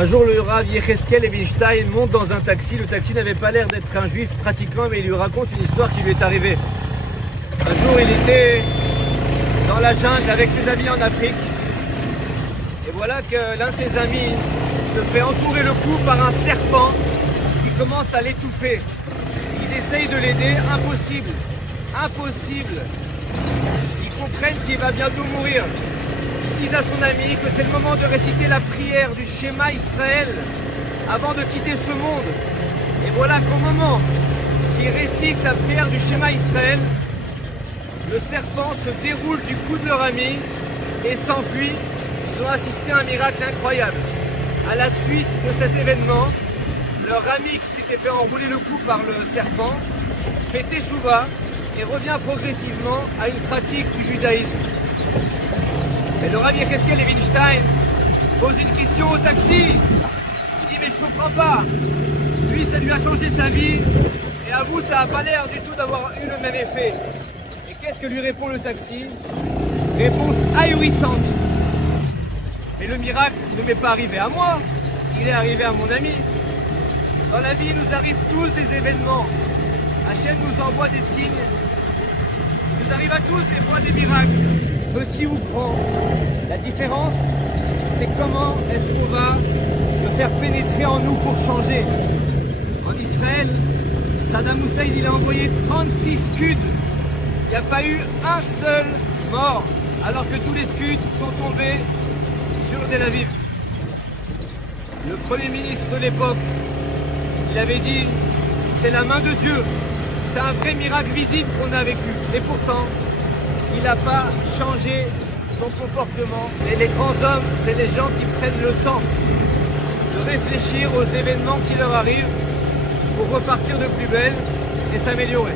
Un jour, le Rav Yecheskel Levinstein monte dans un taxi. Le taxi n'avait pas l'air d'être un juif pratiquant, mais il lui raconte une histoire qui lui est arrivée. Un jour, il était dans la jungle avec ses amis en Afrique. Et voilà que l'un de ses amis se fait entourer le cou par un serpent qui commence à l'étouffer. Ils essayent de l'aider, impossible. Impossible. Ils comprennent qu'il va bientôt mourir. Ils disent à son ami que c'est le moment de réciter la prière du Shema Israël avant de quitter ce monde. Et voilà qu'au moment qu'ils récitent la prière du Shema Israël, le serpent se déroule du cou de leur ami et s'enfuit. Ils ont assisté à un miracle incroyable. À la suite de cet événement, leur ami qui s'était fait enrouler le cou par le serpent fait teshuva et revient progressivement à une pratique du judaïsme. Et le Rav Yecheskel Levinstein pose une question au taxi. Il dit mais je comprends pas. Lui ça lui a changé sa vie et à vous ça n'a pas l'air du tout d'avoir eu le même effet. Et qu'est-ce que lui répond le taxi? Réponse ahurissante. Mais le miracle ne m'est pas arrivé à moi, il est arrivé à mon ami. Dans la vie, il nous arrive tous des événements. Hachem nous envoie des signes. Il nous arrive à tous des fois des miracles, petits ou grands. La différence, c'est comment est-ce qu'on va le faire pénétrer en nous pour changer. En Israël, Saddam Hussein, il a envoyé 36 Scuds. Il n'y a pas eu un seul mort, alors que tous les Scuds sont tombés sur Tel Aviv. Le Premier ministre de l'époque, il avait dit c'est la main de Dieu, c'est un vrai miracle visible qu'on a vécu. Et pourtant, il n'a pas changé son comportement. Et les grands hommes, c'est les gens qui prennent le temps de réfléchir aux événements qui leur arrivent pour repartir de plus belle et s'améliorer.